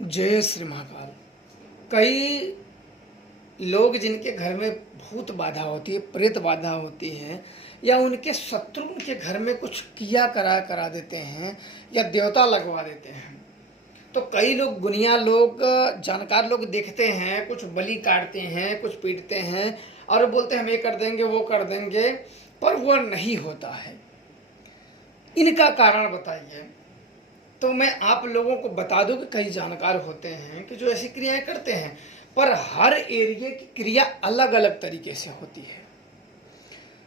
जय श्री महाकाल। कई लोग जिनके घर में भूत बाधा होती है, प्रेत बाधा होती है, या उनके शत्रु उनके घर में कुछ किया करा देते हैं या देवता लगवा देते हैं। तो कई लोग, गुनिया लोग, जानकार लोग देखते हैं, कुछ बलि काटते हैं, कुछ पीटते हैं और बोलते हैं हम ये कर देंगे वो कर देंगे, पर वो नहीं होता है। इनका कारण बताइए। तो मैं आप लोगों को बता दूं कि कई जानकार होते हैं कि जो ऐसी क्रियाएं करते हैं, पर हर एरिया की क्रिया अलग अलग तरीके से होती है।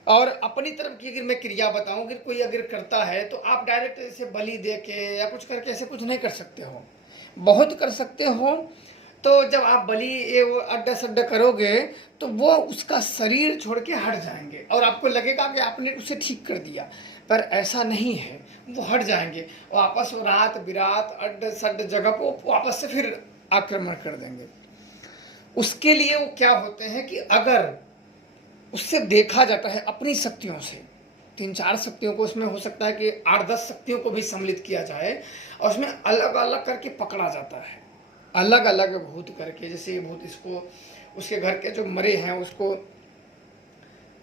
और अपनी तरफ की अगर मैं क्रिया बताऊं कि कोई अगर करता है तो आप डायरेक्ट ऐसे बलि दे के या कुछ करके ऐसे कुछ नहीं कर सकते हो। बहुत कर सकते हो। तो जब आप बलि ये वो अड्डा सड्डा करोगे तो वो उसका शरीर छोड़ के हट जाएंगे और आपको लगेगा कि आपने उसे ठीक कर दिया, पर ऐसा नहीं है। वो हट जाएंगे, वापस रात बिरात अड्ड सड्ड जगह को वापस से फिर आक्रमण कर देंगे। उसके लिए वो क्या होते हैं कि अगर उससे देखा जाता है अपनी शक्तियों से, 3-4 शक्तियों को, उसमें हो सकता है कि 8-10 शक्तियों को भी सम्मिलित किया जाए और उसमें अलग अलग करके पकड़ा जाता है। अलग अलग भूत करके, जैसे ये भूत इसको, उसके घर के जो मरे हैं उसको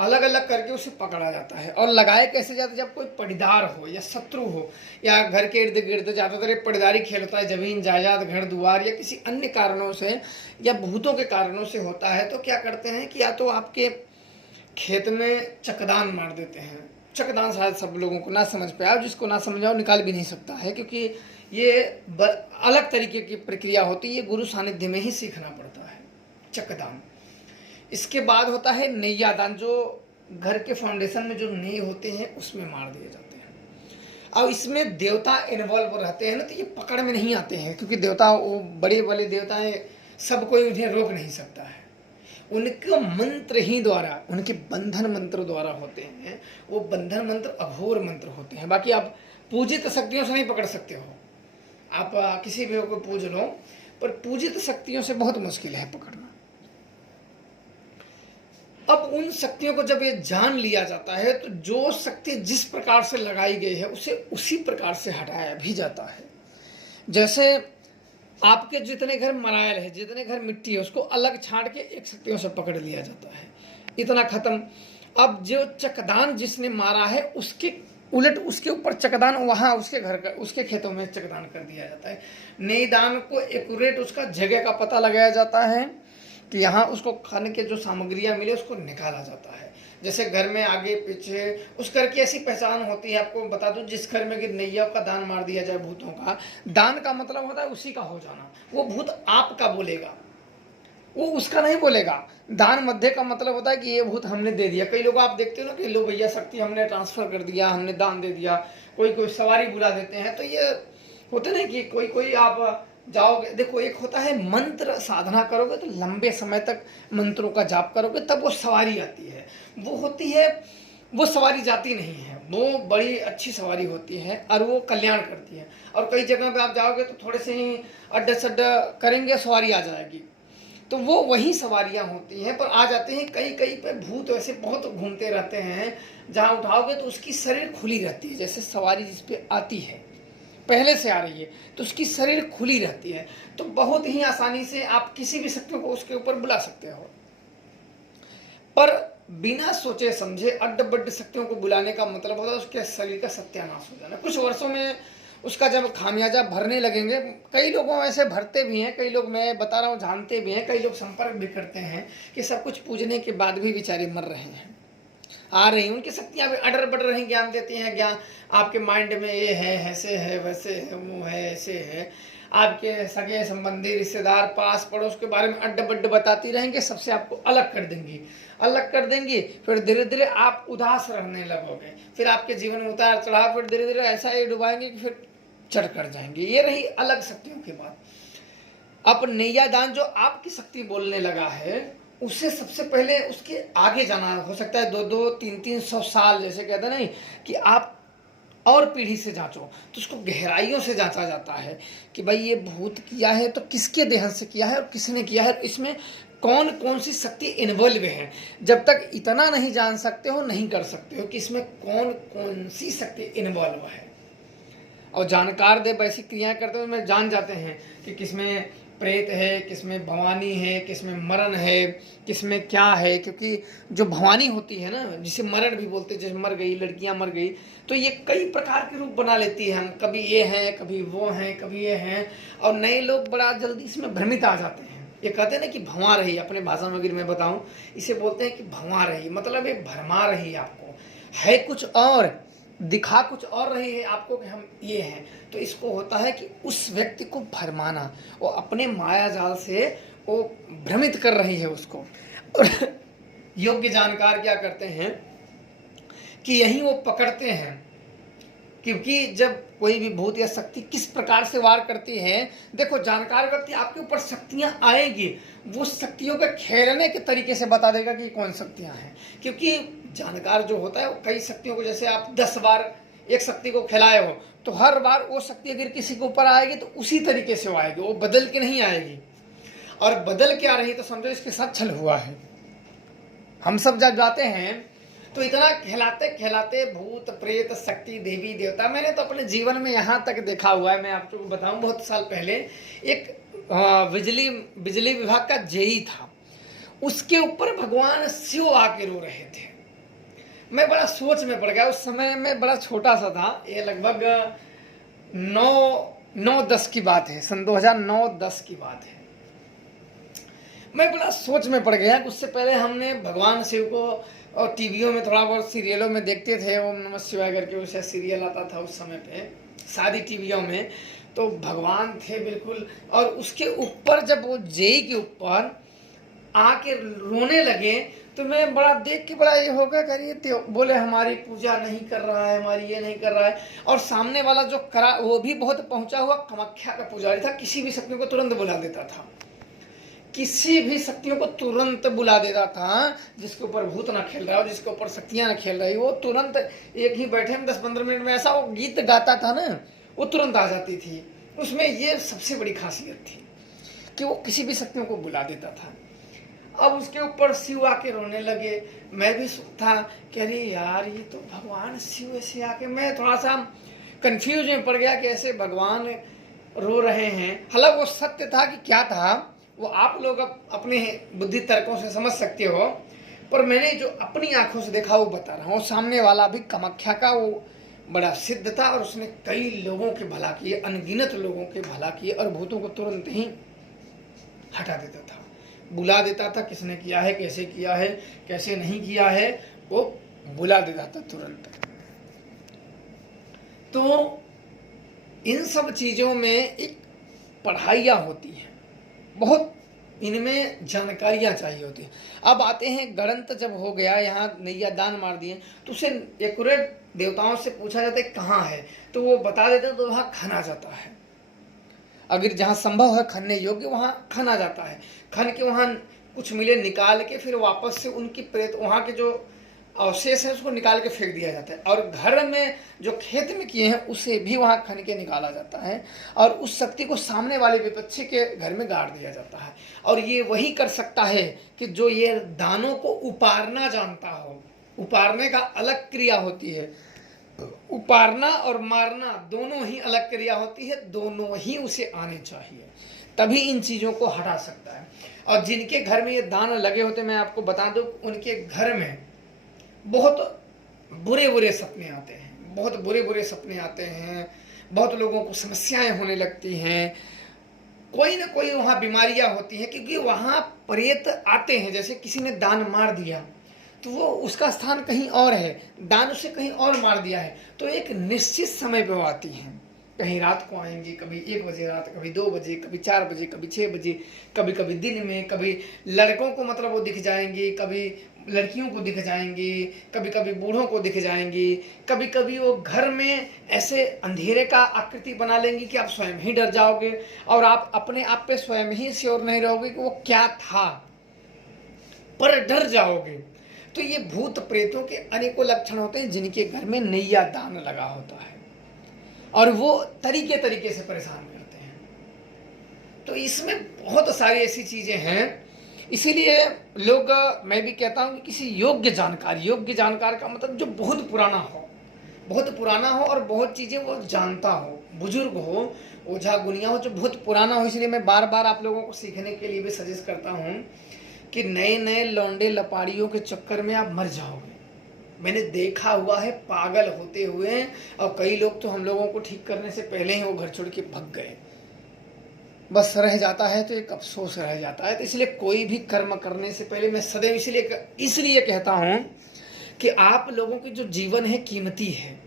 अलग अलग करके उसे पकड़ा जाता है। और लगाए कैसे जाता है? जब कोई पड़ीदार हो या शत्रु हो या घर के इर्द गिर्द, ज़्यादातर पड़ीदारी खेल होता है, जमीन जायदाद घर द्वार या किसी अन्य कारणों से या भूतों के कारणों से होता है, तो क्या करते हैं कि या तो आपके खेत में चकदान मार देते हैं। चकदान शायद सब लोगों को ना समझ पे आओ, जिसको ना समझ आओ निकाल भी नहीं सकता है, क्योंकि ये अलग तरीके की प्रक्रिया होती है। ये गुरु सानिध्य में ही सीखना पड़ता है चकदान। इसके बाद होता है नैयादान, जो घर के फाउंडेशन में जो नई होते हैं उसमें मार दिए जाते हैं। अब इसमें देवता इन्वॉल्व रहते हैं ना, तो ये पकड़ में नहीं आते हैं, क्योंकि देवता वो बड़े बड़े देवता हैं, सब कोई उन्हें रोक नहीं सकता है। उनके मंत्र ही द्वारा, उनके बंधन मंत्र द्वारा होते हैं। वो बंधन मंत्र अघोर मंत्र होते हैं। बाकी आप पूजित शक्तियों से नहीं पकड़ सकते हो। आप किसी भी को पूज लो, पर पूजित शक्तियों से बहुत मुश्किल है पकड़ना। अब उन शक्तियों को जब ये जान लिया जाता है तो जो शक्ति जिस प्रकार से लगाई गई है उसे उसी प्रकार से हटाया भी जाता है। जैसे आपके जितने घर मरायल है, जितने घर मिट्टी है, उसको अलग छाड़ के एक शक्तियों से पकड़ लिया जाता है। इतना खत्म। अब जो चकदान जिसने मारा है उसके उलट उसके ऊपर चकदान वहां उसके घर का, उसके खेतों में चकदान कर दिया जाता है। नईदान को एक्यूरेट उसका जगह का पता लगाया जाता है कि यहाँ उसको खाने के जो सामग्रियाँ मिले उसको निकाला जाता है। जैसे घर में आगे पीछे उस घर की ऐसी पहचान होती है। आपको बता दूं, जिस घर में कि नैया का दान मार दिया जाए भूतों का, दान का मतलब होता है उसी का हो जाना। वो भूत आपका बोलेगा, वो उसका नहीं बोलेगा। दान मध्य का मतलब होता है कि ये भूत हमने दे दिया। कई लोग आप देखते हो ना कि लो भैया शक्ति हमने ट्रांसफर कर दिया, हमने दान दे दिया, कोई कोई सवारी बुला देते हैं। तो ये होता नहीं कि कोई कोई आप जाओगे, देखो एक होता है मंत्र साधना करोगे तो लंबे समय तक मंत्रों का जाप करोगे तब वो सवारी आती है। वो होती है, वो सवारी जाती नहीं है, वो बड़ी अच्छी सवारी होती है और वो कल्याण करती है। और कई जगह पे आप जाओगे तो थोड़े से ही अड्डा सड्डा करेंगे, सवारी आ जाएगी। तो वो वही सवारियां होती हैं, पर आ जाते हैं कई कई पे भूत ऐसे बहुत घूमते रहते हैं। जहाँ उठाओगे तो उसकी शरीर खुली रहती है, जैसे सवारी जिस पे आती है पहले से आ रही है तो उसकी शरीर खुली रहती है। तो बहुत ही आसानी से आप किसी भी शक्ति को उसके ऊपर बुला सकते हो। पर बिना सोचे समझे अड्ड बड्ड शक्तियों को बुलाने का मतलब होता है उसके शरीर का सत्यानाश हो जाना। कुछ वर्षों में उसका जब खामियाजा भरने लगेंगे, कई लोगों ऐसे भरते भी हैं, कई लोग मैं बता रहा हूँ जानते भी हैं, कई लोग संपर्क भी करते हैं कि सब कुछ पूजने के बाद भी बेचारे मर रहे हैं, आ रही हैं। उनकी शक्तियाँ भी अडर बडर ही ज्ञान देती हैं। ज्ञान आपके माइंड में ये है, ऐसे है, वैसे है, वो है, ऐसे है। आपके सगे संबंधी रिश्तेदार पास पड़ोस के बारे में अड्ड बड्ड बताती रहेंगे, सबसे आपको अलग कर देंगी, अलग कर देंगी। फिर धीरे धीरे आप उदास रहने लगोगे, फिर आपके जीवन में उतार चढ़ाव, फिर धीरे धीरे ऐसा ये डुबाएंगे कि फिर चढ़ कर जाएंगे। ये रही अलग शक्तियों की बात। अब नैयादान जो आपकी शक्ति बोलने लगा है, उससे सबसे पहले उसके आगे जाना हो सकता है 2-2, 300 साल, जैसे कहते हैं नहीं कि आप और पीढ़ी से जांचो, तो उसको गहराइयों से जांचा जाता है कि भाई ये भूत किया है तो किसके देहन से किया है और किसने किया है, इसमें कौन कौन सी शक्ति इन्वॉल्व है। जब तक इतना नहीं जान सकते हो, नहीं कर सकते हो कि इसमें कौन कौन सी शक्ति इन्वॉल्व है। और जानकार देव वैसी क्रियाएं करते हुए में जान जाते हैं कि किसमें प्रेत है, किसमें भवानी है, किसमें मरण है, किसमें क्या है। क्योंकि जो भवानी होती है ना, जिसे मरण भी बोलते हैं, जैसे मर गई लड़कियां मर गई, तो ये कई प्रकार के रूप बना लेती है। हम कभी ये हैं, कभी वो हैं, कभी ये हैं, और नए लोग बड़ा जल्दी इसमें भ्रमित आ जाते हैं। ये कहते हैं ना कि भंवा रही, अपने भाषा में अगर मैं बताऊं, इसे बोलते हैं कि भंवा रही, मतलब ये भरमा रही है आपको, है कुछ और, दिखा कुछ और रही है आपको कि हम ये हैं। तो इसको होता है कि उस व्यक्ति को भरमाना, वो अपने माया जाल से वो भ्रमित कर रही है उसको। और योग्य जानकार क्या करते हैं कि यही वो पकड़ते हैं, क्योंकि जब कोई भी भूत या शक्ति किस प्रकार से वार करती है, देखो जानकार व्यक्ति आपके ऊपर शक्तियां आएगी, वो शक्तियों के खेलने के तरीके से बता देगा कि कौन शक्तियां हैं। क्योंकि जानकार जो होता है वो कई शक्तियों को, जैसे आप 10 बार एक शक्ति को खिलाए हो, तो हर बार वो शक्ति अगर किसी के ऊपर आएगी तो उसी तरीके से वो आएगी, वो बदल के नहीं आएगी। और बदल के आ रही तो समझो इसके साथ छल हुआ है। हम सब जब जाते हैं तो इतना खिलाते खिलाते भूत प्रेत शक्ति देवी देवता, मैंने तो अपने जीवन में यहाँ तक देखा हुआ है। मैं आपको बताऊं, बहुत साल पहले एक बिजली विभाग का जेई था, उसके ऊपर भगवान शिव आके रो रहे थे। मैं बड़ा सोच में पड़ गया। उस समय मैं बड़ा छोटा सा था, ये लगभग 9-10 की बात है, सन 2009-10 की बात है। मैं बड़ा सोच में पड़ गया कि उससे पहले हमने भगवान शिव को और टीवियों में थोड़ा बहुत सीरियलों में देखते थे, ओम नमः शिवाय करके वैसे सीरियल आता था उस समय पे सारी टीवियों में, तो भगवान थे बिल्कुल। और उसके ऊपर जब वो जेई के ऊपर आके रोने लगे तो मैं बड़ा देख के बड़ा ये हो गया, करिए बोले हमारी पूजा नहीं कर रहा है, हमारी ये नहीं कर रहा है। और सामने वाला जो करा वो भी बहुत पहुंचा हुआ कामाख्या का पुजारी था, किसी भी शक्तियों को तुरंत बुला देता था, किसी भी शक्तियों को तुरंत बुला देता था। जिसके ऊपर भूत ना खेल रहा हो, जिसके ऊपर शक्तियां ना खेल रही, वो तुरंत एक ही बैठे में 10-15 मिनट में ऐसा वो गीत गाता था ना, वो तुरंत आ जाती थी। उसमें ये सबसे बड़ी खासियत थी कि वो किसी भी शक्तियों को बुला देता था। अब उसके ऊपर शिव आके रोने लगे। मैं भी था कि अरे यार ये तो भगवान शिव ऐसे आके, मैं थोड़ा सा कंफ्यूज में पड़ गया कि ऐसे भगवान रो रहे हैं। हालांकि वो सत्य था कि क्या था वो आप लोग अपने बुद्धि तर्कों से समझ सकते हो, पर मैंने जो अपनी आंखों से देखा वो बता रहा हूँ। सामने वाला भी कामाख्या का वो बड़ा सिद्ध था और उसने कई लोगों के भला किए, अनगिनत लोगों के भला किए, और भूतों को तुरंत ही हटा देता था, बुला देता था। किसने किया है, कैसे किया है, कैसे नहीं किया है, वो बुला देता था तुरंत। तो इन सब चीजों में एक पढ़ाइयाँ होती हैं, बहुत इनमें जानकारियां चाहिए होती हैं। अब आते हैं गणंत जब हो गया, यहाँ नैया दान मार दिए, तो उसे एक्यूरेट देवताओं से पूछा जाता है कहाँ है, तो वो बता देते हैं, तो वहाँ खना जाता है। अगर जहाँ संभव है खनने योग्य वहाँ खना जाता है, खन के वहाँ कुछ मिले निकाल के फिर वापस से उनकी प्रेत वहाँ के जो अवशेष है उसको निकाल के फेंक दिया जाता है। और घर में जो खेत में किए हैं उसे भी वहाँ खन के निकाला जाता है, और उस शक्ति को सामने वाले विपक्षी के घर में गाड़ दिया जाता है। और ये वही कर सकता है कि जो ये दानों को उपारना जानता हो। उपारने का अलग क्रिया होती है, उपारना और मारना दोनों ही अलग क्रिया होती है, दोनों ही उसे आने चाहिए, तभी इन चीज़ों को हटा सकता है। और जिनके घर में ये दान लगे होते, मैं आपको बता दूं, उनके घर में बहुत बुरे बुरे सपने आते हैं, बहुत बुरे बुरे सपने आते हैं, बहुत लोगों को समस्याएं होने लगती हैं, कोई ना कोई वहाँ बीमारियां होती हैं, क्योंकि वहाँ प्रेत आते हैं। जैसे किसी ने दान मार दिया तो वो उसका स्थान कहीं और है, दान उसे कहीं और मार दिया है, तो एक निश्चित समय पे वो आती हैं। कहीं रात को आएंगी, कभी 1 बजे रात, कभी 2 बजे, कभी 4 बजे, कभी 6 बजे, कभी कभी दिन में, कभी लड़कों को मतलब वो दिख जाएंगी, कभी लड़कियों को दिख जाएंगी, कभी कभी बूढ़ों को दिख जाएंगी, कभी कभी वो घर में ऐसे अंधेरे का आकृति बना लेंगी कि आप स्वयं ही डर जाओगे, और आप अपने आप पे स्वयं ही श्योर नहीं रहोगे कि वो क्या था, पर डर जाओगे। तो ये भूत प्रेतों के अनेकों लक्षण होते हैं जिनके घर में नैया दान लगा होता है, और वो तरीके तरीके से परेशान करते हैं। तो इसमें बहुत सारी ऐसी चीजें हैं, इसीलिए मैं भी कहता हूं कि किसी योग्य जानकार का मतलब जो बहुत पुराना हो, बहुत पुराना हो और बहुत चीज़ें वो जानता हो, बुजुर्ग हो, ओझा गुनिया हो, जो बहुत पुराना हो। इसलिए मैं बार बार आप लोगों को सीखने के लिए भी सजेस्ट करता हूँ कि नए नए लौंडे लपाड़ियों के चक्कर में आप मर जाओगे। मैंने देखा हुआ है पागल होते हुए, और कई लोग तो हम लोगों को ठीक करने से पहले ही वो घर छोड़ के भग गए। बस रह जाता है तो एक अफसोस रह जाता है। तो इसलिए कोई भी कर्म करने से पहले मैं सदैव इसलिए कहता हूं कि आप लोगों की जो जीवन है कीमती है,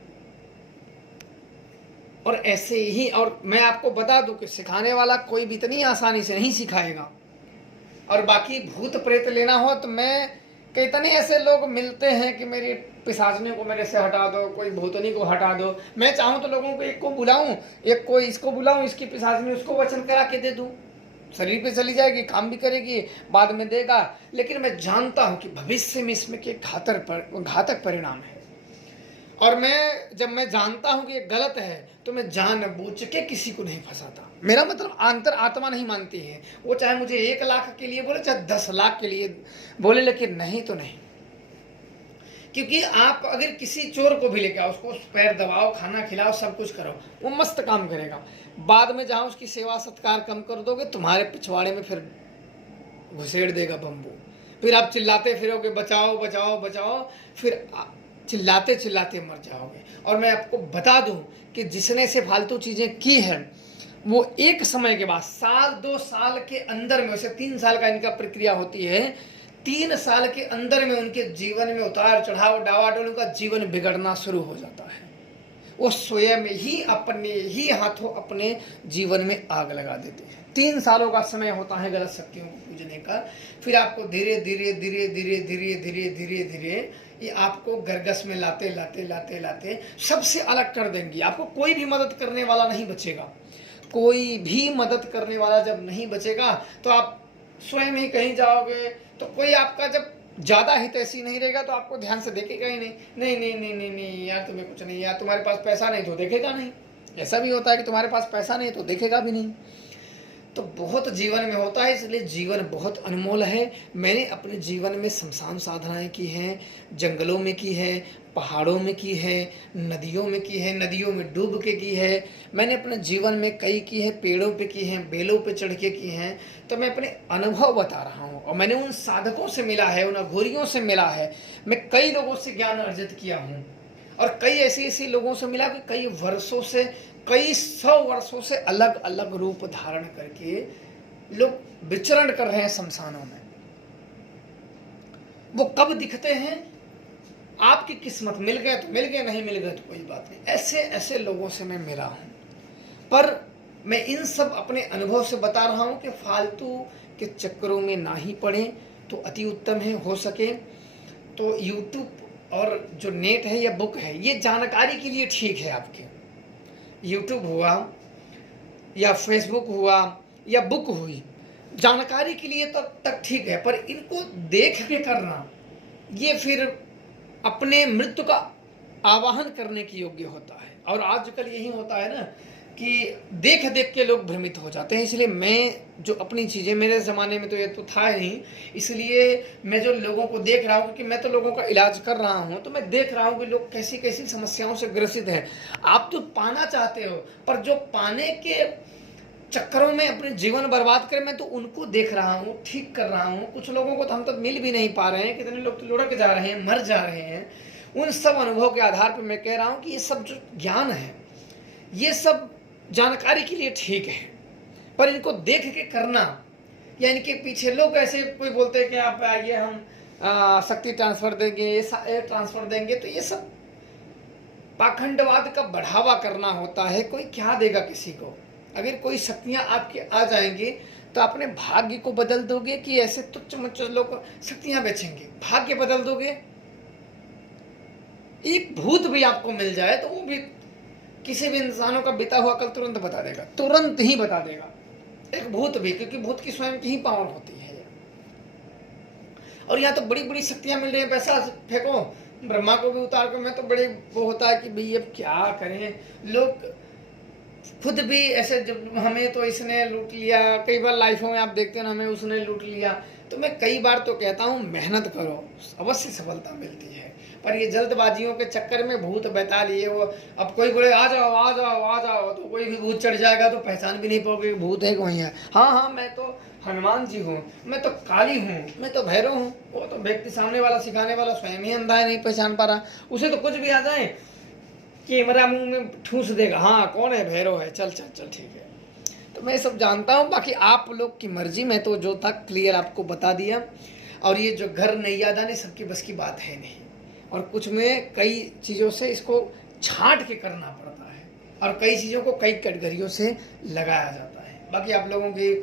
और ऐसे ही, और मैं आपको बता दूं कि सिखाने वाला कोई भी इतनी आसानी से नहीं सिखाएगा। और बाकी भूत प्रेत लेना हो तो मैं कितने ऐसे लोग मिलते हैं कि मेरी पिशाचनी को मेरे से हटा दो, कोई भूतनी को हटा दो। मैं चाहूँ तो लोगों को एक को बुलाऊं, एक को इसको बुलाऊं, इसकी पिशाचनी उसको वचन करा के दे दूं, शरीर पे चली जाएगी, काम भी करेगी, बाद में देगा। लेकिन मैं जानता हूं कि भविष्य में इसमें के घातक परिणाम है। और जब मैं जानता हूं कि ये गलत है तो मैं जानबूझ के किसी को नहीं फंसाता। मेरा मतलब अंतर आत्मा नहीं मानती है, वो चाहे मुझे 1 लाख के लिए बोले, चाहे 10 लाख के लिए बोले, लेकिन नहीं तो नहीं। क्योंकि आप अगर किसी चोर को भी लेके आओ, उसको पैर दबाओ, खाना खिलाओ, सब कुछ करो, वो मस्त काम करेगा। बाद में जहां उसकी सेवा सत्कार कम कर दोगे, तुम्हारे पिछवाड़े में फिर घुसेड़ देगा बम्बू। फिर आप चिल्लाते फिरोगे बचाओ बचाओ बचाओ, फिर चिल्लाते चिल्लाते मर जाओगे। और मैं आपको बता दूं कि जिसने से फालतू चीजें की है, वो एक समय के बाद, 1-2 साल के अंदर में, वैसे 3 साल का इनका प्रक्रिया होती है, 3 साल के अंदर में उनके जीवन में उतार चढ़ाव, डावाडोल, उनका जीवन बिगड़ना शुरू हो जाता है। वो स्वयं ही अपने ही हाथों अपने जीवन में आग लगा देते हैं। 3 सालों का समय होता है गलत शक्तियों को पूजने का। फिर आपको धीरे धीरे धीरे धीरे धीरे धीरे धीरे धीरे ये आपको गर्गस में लाते लाते लाते लाते सबसे अलग कर देंगी। आपको कोई भी मदद करने वाला नहीं बचेगा। कोई भी मदद करने वाला जब नहीं बचेगा तो आप स्वयं ही कहीं जाओगे, तो कोई आपका जब ज़्यादा हितैषी नहीं रहेगा तो आपको ध्यान से देखेगा ही नहीं। नहीं नहीं नहीं नहीं नहीं यार, तुम्हें कुछ नहीं, यार तुम्हारे पास पैसा नहीं तो देखेगा नहीं। ऐसा भी होता है कि तुम्हारे पास पैसा नहीं तो देखेगा भी नहीं। तो बहुत जीवन में होता है, इसलिए जीवन बहुत अनमोल है। मैंने अपने जीवन में शमशान साधनाएं की हैं, जंगलों में की है, पहाड़ों में की है, नदियों में की है, नदियों में डूब के की है। मैंने अपने जीवन में कई की है, पेड़ों पे की हैं, बेलों पे चढ़ के की हैं। तो मैं अपने अनुभव बता रहा हूँ, और मैंने उन साधकों से मिला है, उन अघोरियों से मिला है। मैं कई लोगों से ज्ञान अर्जित किया हूँ, और कई ऐसे लोगों से मिला कि कई वर्षों से, कई 100 वर्षों से अलग अलग रूप धारण करके लोग विचरण कर रहे हैं शमशानों में। वो कब दिखते हैं, आपकी किस्मत, मिल गए तो मिल गए, नहीं मिल गए तो कोई बात नहीं। ऐसे ऐसे लोगों से मैं मिला हूं, पर मैं इन सब अपने अनुभव से बता रहा हूं कि फालतू के चक्करों में ना ही पड़े तो अति उत्तम है। हो सके तो यूट्यूब और जो नेट है या बुक है, ये जानकारी के लिए ठीक है। आपके यूट्यूब हुआ या फेसबुक हुआ या बुक हुई, जानकारी के लिए तक ठीक है, पर इनको देख के करना, ये फिर अपने मृत्यु का आवाहन करने की योग्य होता है। और आजकल यही होता है ना कि देख देख के लोग भ्रमित हो जाते हैं। इसलिए मैं जो अपनी चीज़ें, मेरे ज़माने में तो ये तो था नहीं, इसलिए मैं जो लोगों को देख रहा हूँ, क्योंकि मैं तो लोगों का इलाज कर रहा हूँ, तो मैं देख रहा हूँ कि लोग कैसी कैसी समस्याओं से ग्रसित हैं। आप तो पाना चाहते हो, पर जो पाने के चक्करों में अपने जीवन बर्बाद करें, मैं तो उनको देख रहा हूँ, ठीक कर रहा हूँ। कुछ लोगों को तो हम तक मिल भी नहीं पा रहे हैं, कितने लोग तो लुढ़क जा रहे हैं, मर जा रहे हैं। उन सब अनुभव के आधार पर मैं कह रहा हूँ कि ये सब जो ज्ञान है, ये सब जानकारी के लिए ठीक है, पर इनको देख के करना, या इनके पीछे लोग ऐसे कोई बोलते हैं कि आप आइए हम शक्ति ट्रांसफर देंगे, ये ट्रांसफर देंगे, तो ये सब पाखंडवाद का बढ़ावा करना होता है। कोई क्या देगा किसी को? अगर कोई शक्तियां आपके आ जाएंगी तो अपने भाग्य को बदल दोगे कि ऐसे तुच्छ मुच्छ लोग शक्तियां बेचेंगे? भाग्य बदल दोगे? एक भूत भी आपको मिल जाए तो वो भी किसी भी इंसानों का बीता हुआ कल तुरंत बता देगा, तुरंत ही बता देगा। एक भूत भी, क्योंकि भूत की स्वयं की ही पावर होती है। और यहाँ तो बड़ी बड़ी शक्तियां मिल रही हैं, पैसा फेंको, ब्रह्मा को भी उतार कर। मैं तो बड़े वो होता है कि भाई अब क्या करें, लोग खुद भी ऐसे, जब हमें तो इसने लूट लिया, कई बार लाइफों में आप देखते हैं ना, हमें उसने लूट लिया। तो मैं कई बार तो कहता हूँ मेहनत करो, अवश्य सफलता मिलती है। पर ये जल्दबाजियों के चक्कर में भूत बैताल ये वो, अब कोई बोले आ जाओ आ जाओ आ जाओ, तो कोई भी भूत चढ़ जाएगा तो पहचान भी नहीं पाओगे भूत है कौन है। हाँ हाँ मैं तो हनुमान जी हूँ, मैं तो काली हूँ, मैं तो भैरव हूँ। वो तो व्यक्ति सामने वाला सिखाने वाला स्वयं ही अंधा है, नहीं पहचान पा रहा। उसे तो कुछ भी आ जाए, कैमरा मुंह में ठूस देगा, हाँ कौन है, भैरव है, चल चल चल ठीक है। तो मैं सब जानता हूँ, बाकी आप लोग की मर्जी। मैं तो जो था क्लियर आपको बता दिया। और ये जो घर नैयादानी सबकी बस की बात है नहीं, और कुछ में कई चीज़ों से इसको छांट के करना पड़ता है, और कई चीज़ों को कई कैटेगरियों से लगाया जाता है। बाकी आप लोगों की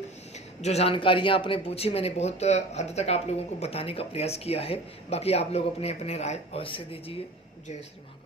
जो जानकारियाँ आपने पूछी, मैंने बहुत हद तक आप लोगों को बताने का प्रयास किया है। बाकी आप लोग अपने अपने राय अवश्य दीजिए। जय श्री राम।